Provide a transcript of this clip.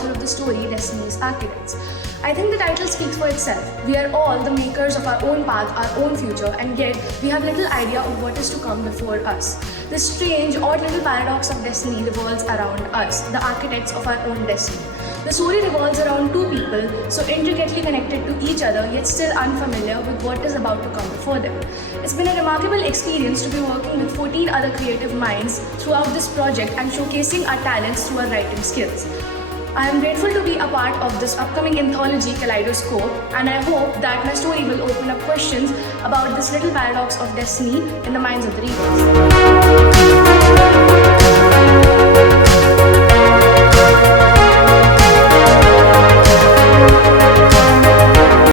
author of the story Destinies Architects. I think the title speaks for itself. We are all the makers of our own path, our own future, and yet we have little idea of what is to come before us. This strange, odd little paradox of destiny revolves around us, the architects of our own destiny. The story revolves around two people, so intricately connected to each other, yet still unfamiliar with what is about to come before them. It's been a remarkable experience to be working with 14 other creative minds throughout this project and showcasing our talents through our writing skills. I am grateful to be a part of this upcoming anthology Kaleidoscope, and I hope that my story will open up questions about this little paradox of destiny in the minds of the readers.